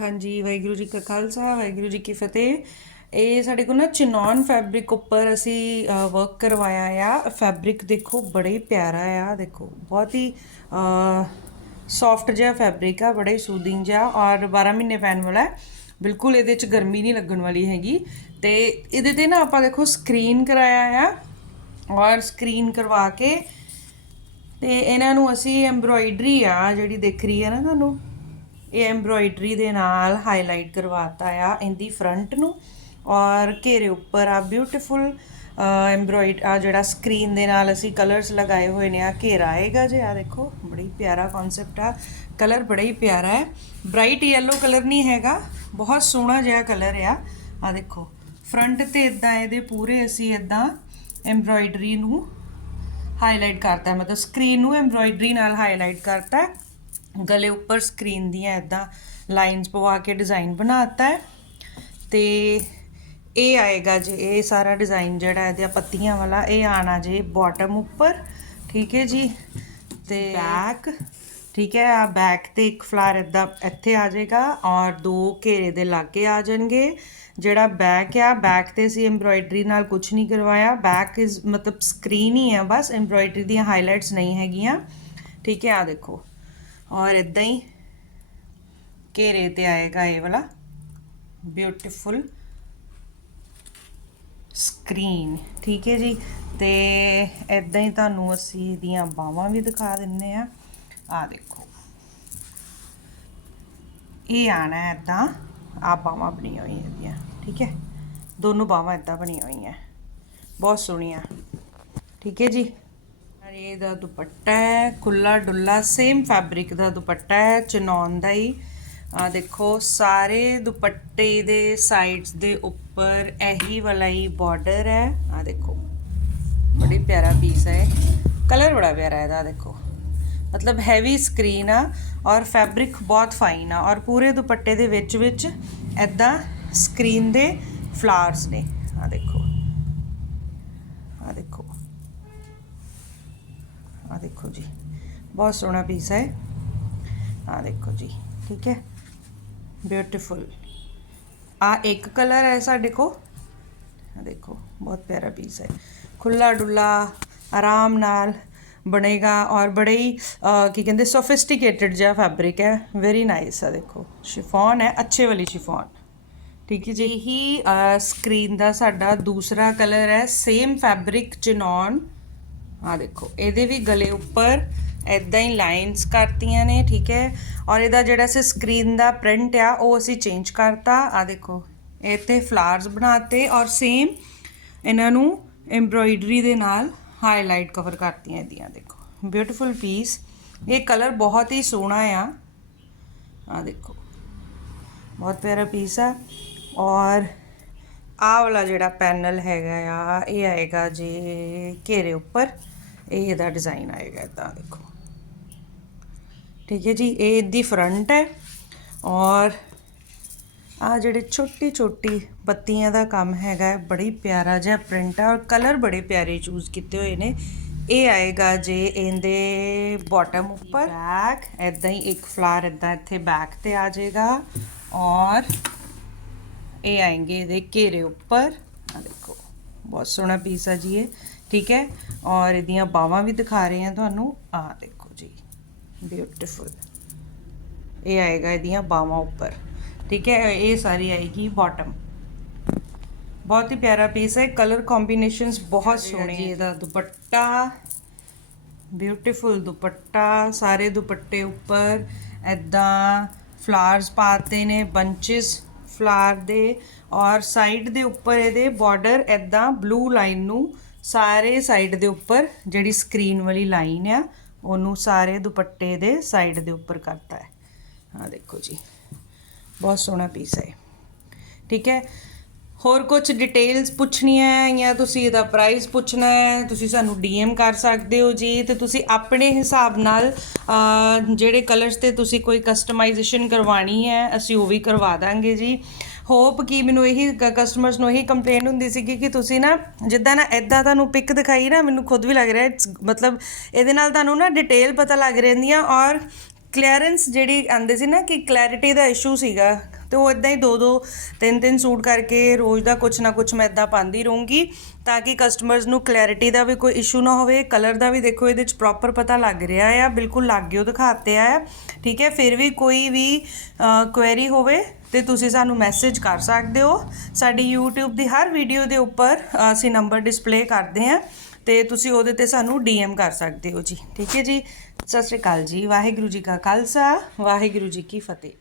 ਹਾਂਜੀ, ਵਾਹਿਗੁਰੂ ਜੀ ਕਾ ਖਾਲਸਾ, ਵਾਹਿਗੁਰੂ ਜੀ ਕੀ ਫਤਿਹ। ਇਹ ਸਾਡੇ ਕੋਲ ਨਾ ਚਿਨੌਨ ਫੈਬਰਿਕ ਉੱਪਰ ਅਸੀਂ ਵਰਕ ਕਰਵਾਇਆ ਆ। ਫੈਬਰਿਕ ਦੇਖੋ, ਬੜੇ ਹੀ ਪਿਆਰਾ ਆ, ਦੇਖੋ। ਬਹੁਤ ਹੀ ਸੌਫਟ ਜਿਹਾ ਫੈਬਰਿਕ ਆ, ਬੜਾ ਹੀ ਸੂਦਿੰਗ ਜਿਹਾ ਔਰ 12 ਮਹੀਨੇ ਪੈਣ ਵਾਲਾ ਹੈ। ਬਿਲਕੁਲ ਇਹਦੇ ਚ ਗਰਮੀ ਨਹੀਂ ਲੱਗਣ ਵਾਲੀ ਹੈਗੀ। ਤੇ ਇਹਦੇ ਤੇ ਨਾ ਆਪਾਂ ਦੇਖੋ ਸਕਰੀਨ ਕਰਾਇਆ ਆ ਔਰ ਸਕਰੀਨ ਕਰਵਾ ਕੇ ਤੇ ਇਹਨਾਂ ਨੂੰ ਅਸੀਂ ਐਮਬ੍ਰੋਇਡਰੀ ਆ, ਜਿਹੜੀ ਦਿਖ ਰਹੀ ਹੈ ਨਾ ਤੁਹਾਨੂੰ। ਇਹ ਐਮਬ੍ਰੋਇਡਰੀ ਦੇ ਨਾਲ ਹਾਈਲਾਈਟ ਕਰਵਾਤਾ ਆ ਇਹਦੀ ਫਰੰਟ ਨੂੰ ਔਰ ਘੇਰੇ ਉੱਪਰ ਆ ਬਿਊਟੀਫੁਲ ਐਮਬ੍ਰੋਇਡ ਆ ਜਿਹੜਾ ਸਕਰੀਨ ਦੇ ਨਾਲ ਅਸੀਂ ਕਲਰਸ ਲਗਾਏ ਹੋਏ ਨੇ ਆ, ਘੇਰਾ ਆਏਗਾ ਜੇ ਆ ਦੇਖੋ, ਬੜੀ ਪਿਆਰਾ ਕਨਸੈਪਟ ਆ ਕਲਰ ਬੜਾ ਹੀ ਪਿਆਰਾ ਹੈ। ਬ੍ਰਾਈਟ ਯੈਲੋ ਕਲਰ ਨਹੀਂ ਹੈਗਾ, ਬਹੁਤ ਸੋਹਣਾ ਜਿਹਾ ਕਲਰ ਆ। ਆ ਦੇਖੋ ਫਰੰਟ ਤੇ ਇਦਾਂ ਇਹਦੇ ਪੂਰੇ ਅਸੀਂ ਇਦਾਂ ਐਮਬ੍ਰੋਇਡਰੀ ਨੂੰ ਹਾਈਲਾਈਟ ਕਰਤਾ, ਮਤਲਬ ਸਕਰੀਨ ਨੂੰ ਐਮਬ੍ਰੋਇਡਰੀ ਨਾਲ ਹਾਈਲਾਈਟ ਕਰਤਾ। ਗਲੇ ਉੱਪਰ ਸਕਰੀਨ ਦੀਆਂ ਇਦਾਂ ਲਾਈਨਸ ਪਵਾ ਕੇ ਡਿਜ਼ਾਈਨ ਬਣਾਤਾ ਹੈ ਤੇ ਇਹ ਆਏਗਾ ਜੇ ਇਹ ਸਾਰਾ ਡਿਜ਼ਾਈਨ ਜਿਹੜਾ ਇਹਦੇ ਪੱਤੀਆਂ ਵਾਲਾ ਇਹ ਆਣਾ ਜੇ ਬਾਟਮ ਉੱਪਰ ਠੀਕ ਹੈ ਜੀ? ਤੇ ਬੈਕ ਠੀਕ ਹੈ ਆ ਬੈਕ ਤੇ ਇੱਕ ਫਲਾਰ ਇਦਾਂ ਇੱਥੇ ਆ ਜਾਏਗਾ ਔਰ ਦੋ ਘੇਰੇ ਦੇ ਲਾਗੇ ਆ ਜਾਣਗੇ। ਜਿਹੜਾ ਬੈਕ ਆ ਬੈਕ ਤੇ ਅਸੀਂ ਐਮਬ੍ਰੋਇਡਰੀ ਨਾਲ ਕੁਝ ਨਹੀਂ ਕਰਵਾਇਆ। ਬੈਕ ਇਜ਼ ਮਤਲਬ ਸਕਰੀਨ ਹੀ ਹੈ ਬਸ ਐਮਬ੍ਰੋਇਡਰੀ ਦੀਆਂ ਹਾਈਲਾਈਟਸ ਨਹੀਂ ਹੈਗੀਆਂ। ਠੀਕ ਹੈ ਆ ਦੇਖੋ। ਔਰ ਇਦਾਂ ਹੀ ਘੇਰੇ ਤੇ ਆਏਗਾ ਇਹ ਵਾਲਾ ਬਿਊਟੀਫੁਲ ਸਕਰੀਨ ਠੀਕ ਹੈ ਜੀ? ਤੇ ਇਦਾਂ ਹੀ ਤੁਹਾਨੂੰ ਅਸੀਂ ਇਹਦੀਆਂ ਬਾਹਾਂ ਵੀ ਦਿਖਾ ਦਿੰਨੇ ਆ। ਆ ਦੇਖੋ। ਇਹ ਆਣਾ ਹੈ ਇਦਾਂ ਆ ਬਾਹਾਂ ਬਣੀਆਂ ਹੋਈਆਂ ਇਹਦੀਆਂ, ਠੀਕ ਹੈ? ਦੋਨੋਂ ਬਾਹਾਂ ਇਦਾਂ ਬਣੀਆਂ ਹੋਈਆਂ। ਬਹੁਤ ਸੋਹਣੀਆਂ। ਠੀਕ ਹੈ ਜੀ? ਔਰ ਇਹਦਾ ਦੁਪੱਟਾ ਹੈ ਖੁੱਲਾ ਡੁੱਲਾ ਸੇਮ ਫੈਬਰਿਕ ਦਾ ਦੁਪੱਟਾ ਹੈ ਚਨੌਨ ਦਾ ਹੀ। ਆ ਦੇਖੋ, ਸਾਰੇ ਦੁਪੱਟੇ ਦੇ ਸਾਈਡਸ ਦੇ ਉੱਪਰ ਇਹੀ ਵਾਲਾ ਹੀ ਬਾਰਡਰ ਹੈ। ਆ ਦੇਖੋ, ਬੜੀ ਪਿਆਰਾ ਪੀਸ ਹੈ ਕਲਰ ਬੜਾ ਪਿਆਰਾ ਹੈ ਇਹਦਾ ਦੇਖੋ। ਮਤਲਬ ਹੈਵੀ ਸਕਰੀਨ ਆ ਔਰ ਫੈਬਰਿਕ ਬਹੁਤ ਫਾਈਨ ਆ ਔਰ ਪੂਰੇ ਦੁਪੱਟੇ ਦੇ ਵਿੱਚ ਵਿੱਚ ਐਦਾਂ ਸਕਰੀਨ ਦੇ ਫਲਾਵਰਸ ਨੇ। ਆ ਦੇਖੋ ਜੀ। ਬਹੁਤ ਸੋਹਣਾ ਪੀਸ ਹੈ। ਆ ਦੇਖੋ ਜੀ, ਠੀਕ ਹੈ। ਬਿਊਟੀਫੁਲ ਆ ਇੱਕ ਕਲਰ ਹੈ ਸਾਡੇ ਕੋ ਆ ਦੇਖੋ, ਬਹੁਤ ਪਿਆਰਾ ਪੀਸ ਹੈ। ਖੁੱਲਾ ਡੁੱਲਾ ਆਰਾਮ ਨਾਲ ਬਣੇਗਾ ਔਰ ਬੜੇ ਹੀ ਕੀ ਕਹਿੰਦੇ ਸੋਫਿਸਟੀਕੇਟਡ ਜਿਹਾ ਫੈਬਰਿਕ ਹੈ। ਵੈਰੀ ਨਾਈਸ ਆ ਦੇਖੋ। ਸ਼ਿਫੋਨ ਹੈ, ਅੱਛੇ ਵਾਲੀ ਸ਼ਿਫੋਨ। ਠੀਕ ਹੈ ਜੀ। ਹੀ ਸਕਰੀਨ ਦਾ ਸਾਡਾ ਦੂਸਰਾ ਕਲਰ ਹੈ। ਸੇਮ ਫੈਬਰਿਕ ਚਿਨੌਨ ਆ ਦੇਖੋ, ਇਹਦੇ ਵੀ ਗਲੇ ਉੱਪਰ ਐਦਾਂ ਹੀ ਲਾਈਨਸ ਕਰਤੀਆਂ ਨੇ, ਠੀਕ ਹੈ? ਔਰ ਇਹਦਾ ਜਿਹੜਾ ਸੀ ਸਕਰੀਨ ਦਾ ਪ੍ਰਿੰਟ ਆ, ਉਹ ਅਸੀਂ ਚੇਂਜ ਕਰਤਾ। ਆ ਦੇਖੋ, ਇਹ ਤੇ ਫਲਾਵਰਸ ਬਣਾਤੇ ਔਰ ਸੇਮ ਇਹਨਾਂ ਨੂੰ ਐਮਬ੍ਰੋਇਡਰੀ ਦੇ ਨਾਲ ਹਾਈਲਾਈਟ ਕਵਰ ਕਰਤੀਆਂ ਇਹਦੀਆਂ, ਦੇਖੋ। ਬਿਊਟੀਫੁਲ ਪੀਸ ਇਹ ਕਲਰ ਬਹੁਤ ਹੀ ਸੋਹਣਾ ਆ। ਆ ਦੇਖੋ, ਬਹੁਤ ਪਿਆਰਾ ਪੀਸ ਆ। ਔਰ ਆਹ ਵਾਲਾ ਜਿਹੜਾ ਪੈਨਲ ਹੈਗਾ ਆ ਇਹ ਆਏਗਾ ਜੀ ਘੇਰੇ ਉੱਪਰ। ਇਹ ਇਹਦਾ ਡਿਜ਼ਾਈਨ ਆਏਗਾ ਇਦਾਂ ਦੇਖੋ। ਠੀਕ ਹੈ ਜੀ ਇਹ ਇਹਦੀ ਫਰੰਟ ਹੈ ਔਰ ਆ ਜਿਹੜੇ ਛੋਟੀ ਛੋਟੀ ਬੱਤੀਆਂ ਦਾ ਕੰਮ ਹੈਗਾ ਬੜੀ ਪਿਆਰਾ ਜਿਹਾ ਪ੍ਰਿੰਟ ਆ ਔਰ ਕਲਰ ਬੜੇ ਪਿਆਰੇ ਚੂਜ਼ ਕੀਤੇ ਹੋਏ ਨੇ। ਇਹ ਆਏਗਾ ਜੇ ਇਹਦੇ ਬਾਟਮ ਉੱਪਰ। ਬੈਕ ਐਦਾਂ ਹੀ ਇੱਕ ਫਲਾਰ ਐਦਾਂ ਇੱਥੇ ਬੈਕ ਤੇ ਆ ਜਾਏਗਾ ਔਰ ਇਹ ਆएंगे ਇਹਦੇ ਘੇਰੇ ਉੱਪਰ। ਆ ਦੇਖੋ, ਬਹੁਤ ਸੋਹਣਾ ਪੀਸ ਆ ਜੀ ਇਹ, ਠੀਕ ਹੈ? ਔਰ ਇਹਦੀਆਂ ਬਾਹਾਂ ਵੀ ਦਿਖਾ ਰਹੇ ਹਾਂ ਤੁਹਾਨੂੰ। ਆ ਦੇਖੋ ਜੀ ਬਿਊਟੀਫੁਲ ਇਹ ਆਏਗਾ ਇਹਦੀਆਂ ਬਾਹਾਂ ਉੱਪਰ, ਠੀਕ ਹੈ? ਇਹ ਸਾਰੀ ਆਏਗੀ ਬਾਟਮ ਬਹੁਤ ਹੀ ਪਿਆਰਾ ਪੀਸ ਹੈ। ਕਲਰ ਕੰਬੀਨੇਸ਼ਨਸ ਬਹੁਤ ਸੋਹਣੇ ਜੀ ਇਹਦਾ ਦੁਪੱਟਾ ਬਿਊਟੀਫੁਲ ਦੁਪੱਟਾ, ਸਾਰੇ ਦੁਪੱਟੇ ਉੱਪਰ। ਐਦਾਂ ਫਲਾਵਰਸ ਪਾਤੇ ਨੇ ਬੰਚਸ ਫਲਾਰ ਦੇ ਔਰ ਸਾਈਡ ਦੇ ਉੱਪਰ ਇਹਦੇ ਬਾਰਡਰ ਐਦਾਂ ਬਲੂ ਲਾਈਨ ਨੂੰ ਸਾਰੇ ਸਾਈਡ ਦੇ ਉੱਪਰ ਜਿਹੜੀ ਸਕਰੀਨ ਵਾਲੀ ਲਾਈਨ ਆ, ਉਹਨੂੰ ਸਾਰੇ ਦੁਪੱਟੇ ਦੇ ਸਾਈਡ ਦੇ ਉੱਪਰ ਕਰਤਾ ਹੈ। ਆ ਦੇਖੋ ਜੀ, ਬਹੁਤ ਸੋਹਣਾ ਪੀਸ ਹੈ ਠੀਕ ਹੈ? ਹੋਰ ਕੁਝ ਡਿਟੇਲਸ ਪੁੱਛਣੀਆਂ ਹੈ ਜਾਂ ਤੁਸੀਂ ਇਹਦਾ ਪ੍ਰਾਈਸ ਪੁੱਛਣਾ ਹੈ, ਤੁਸੀਂ ਸਾਨੂੰ ਡੀਐਮ ਕਰ ਸਕਦੇ ਹੋ ਜੀ ਤੇ ਤੁਸੀਂ ਆਪਣੇ ਹਿਸਾਬ ਨਾਲ ਜਿਹੜੇ ਕਲਰਸ ਤੇ ਤੁਸੀਂ ਕੋਈ ਕਸਟਮਾਈਜੇਸ਼ਨ ਕਰਵਾਣੀ ਹੈ, ਅਸੀਂ ਉਹ ਵੀ ਕਰਵਾ ਦਾਂਗੇ ਜੀ। ਹੋਪ ਕਿ ਮੈਨੂੰ ਇਹੀ ਕਸਟਮਰਸ ਨੂੰ ਇਹੀ ਕੰਪਲੇਨ ਹੁੰਦੀ ਸੀ ਕਿ ਤੁਸੀਂ ਨਾ, ਜਿੱਦਾਂ ਨਾ ਐਦਾਂ ਤੁਹਾਨੂੰ ਪਿਕ ਦਿਖਾਈ ਨਾ, ਮੈਨੂੰ ਖੁਦ ਵੀ ਲੱਗ ਰਿਹਾ, it's- ਮਤਲਬ ਇਹਦੇ ਨਾਲ ਤੁਹਾਨੂੰ ਨਾ ਡਿਟੇਲ ਪਤਾ ਲੱਗ ਰਹਿੰਦੀਆਂ ਔਰ ਕਲੀਅਰੈਂਸ ਜਿਹੜੀ ਆਂਦੇ ਸੀ ਨਾ ਕਿ ਕਲੈਰਿਟੀ ਦਾ ਇਸ਼ੂ ਸੀਗਾ। ਤੇ ਉਹ ਇਦਾਂ ਹੀ ਦੋ ਦੋ, ਤਿੰਨ ਤਿੰਨ ਸੂਟ ਕਰਕੇ ਰੋਜ਼ ਦਾ ਕੁਝ ਨਾ ਕੁਝ ਮੈਂ ਇਦਾਂ ਪਾਉਂਦੀ ਰਹੂੰਗੀ, ਤਾਂ ਕਿ ਕਸਟਮਰਸ ਨੂੰ ਕਲੈਰਿਟੀ ਦਾ ਵੀ ਕੋਈ ਇਸ਼ੂ ਨਾ ਹੋਵੇ ਕਲਰ ਦਾ ਵੀ ਦੇਖੋ ਇਹਦੇ ਵਿੱਚ ਪ੍ਰੋਪਰ ਪਤਾ ਲੱਗ ਰਿਹਾ ਆ, ਬਿਲਕੁਲ ਲਾਗਿਓ ਦਿਖਾਤੇ ਆ। ਠੀਕ ਹੈ, ਫਿਰ ਵੀ ਕੋਈ ਵੀ ਕੁਐਰੀ ਹੋਵੇ ਤੇ ਤੁਸੀਂ ਸਾਨੂੰ ਮੈਸੇਜ ਕਰ ਸਕਦੇ ਹੋ। ਸਾਡੀ YouTube ਦੀ ਹਰ ਵੀਡੀਓ ਦੇ ਉੱਪਰ ਅਸੀਂ ਨੰਬਰ ਡਿਸਪਲੇ ਕਰਦੇ ਹਾਂ ਤੇ ਤੁਸੀਂ ਉਹਦੇ ਤੇ ਸਾਨੂੰ DM ਕਰ ਸਕਦੇ ਹੋ ਜੀ। ਠੀਕ ਹੈ ਜੀ? ਸਤਿ ਸ਼੍ਰੀ ਅਕਾਲ ਜੀ। ਵਾਹਿਗੁਰੂ ਜੀ ਕਾ ਖਾਲਸਾ, ਵਾਹਿਗੁਰੂ ਜੀ ਕੀ ਫਤਿਹ।